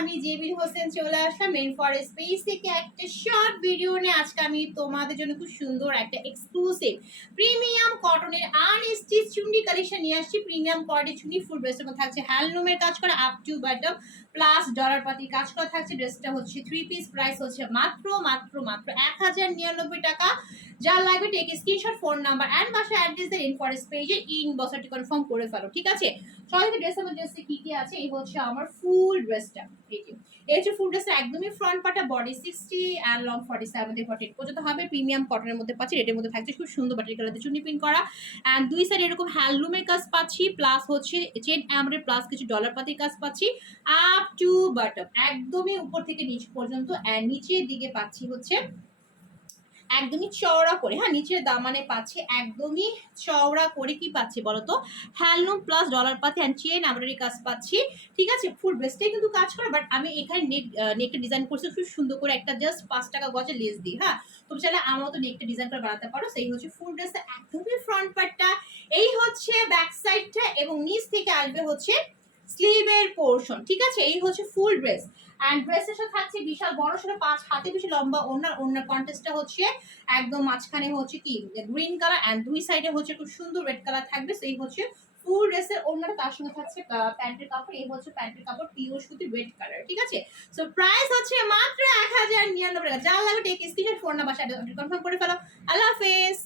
আমি জেবিন হোসেন চলে আসলাম main for space থেকে একটা শর্ট ভিডিও নিয়ে। আজকে আমি তোমাদের জন্য খুব সুন্দর একটা এক্সক্লুসিভ প্রিমিয়াম কটনের আনস্টিচ চুন্ডি কালেকশন নিয়ে আসছি। প্রিমিয়াম কোয়ালিটি চুন্ডি ফুল ড্রেসের মধ্যে থাকছে হ্যান্ডলুমের কাজ করা up to bottom plus dollar পাতি কাজ করা থাকছে। ড্রেসটা হচ্ছে 3 পিস, প্রাইস হচ্ছে মাত্র মাত্র মাত্র 1099 টাকা। যার লাগবে take screenshot, phone number and বাসা অ্যাড্রেস দিয়ে ইনফরেন্স পেজে ইনবক্সটি কনফার্ম করে ফেলো, ঠিক আছে? সবাইকে ড্রেসের মধ্যে কি কি আছে, এই হচ্ছে আমার ফুল ড্রেসটা। এই হচ্ছে ফুল ড্রেসটা, একদমই ফ্রন্ট পাটা বডি 60 এন্ড লং 47 থেকে 48 পর্যন্ত হবে। প্রিমিয়াম কটনের মধ্যে পাচ্ছি, রেটের মধ্যে থাকছে খুব সুন্দর বাটারি কালারে চুনি পিন করা এন্ড দুই সাইড এরকম হ্যান্ডলুমের কাজ পাচ্ছি, প্লাস হচ্ছে চেন এমব্রয়ডারি প্লাস কিছু ডলার পাতির কাজ পাচ্ছি আপ টু বটম, একদমই উপর থেকে নিচ পর্যন্ত। এন্ড নিচের দিকে পাচ্ছি হচ্ছে একদমই চওড়া করে, হ্যাঁ নিচের দামানে পাচ্ছি একদমই চওড়া করে কি পাচ্ছি বলতো, হ্যান্ডলুম প্লাস ডলার পাতি অ্যান্ড চেন এমব্রয়ডারি কাজ পাচ্ছি, ঠিক আছে? ফুল ড্রেসটাই কিন্তু কাজ করে, বাট আমি এখানে নেকটা ডিজাইন করছি খুব সুন্দর করে, একটা জাস্ট 5 টাকা গজে লেস দিই, হ্যাঁ তুমি চাইলে আমার মতো নেকটা ডিজাইন করে বানাতে পারো। সেই হচ্ছে ফুল ড্রেসটা, একদমই ফ্রন্ট পার্টটা, এই হচ্ছে ব্যাক সাইডটা এবং নিচ থেকে আসবে হচ্ছে স্লিভের পোর্শন, ঠিক আছে? এই হচ্ছে ফুল ড্রেস অ্যান্ড ড্রেসের সাথে থাকছে বিশাল বড় সড়ো 5 হাতে বেশি লম্বা ওনার কন্টেস্টটা হচ্ছে একদম মাঝখানে হচ্ছে কি গ্রিন কালার অ্যান্ড দুই সাইডে হচ্ছে খুব সুন্দর রেড কালার থাকবে। সেই হচ্ছে ফুল ড্রেসের ওনার, তার সঙ্গে থাকছে প্যান্টের কাপড়, এই হচ্ছে প্যান্টের কাপড় পিওর সুতি রেড কালার, ঠিক আছে? সো প্রাইস হচ্ছে মাত্র 1099 টাকা। যার লাগবে টেক স্ক্রিনশট, ফোন নাম্বার সাথে কনফার্ম করে ফেলো। আল্লাহ হাফেজ।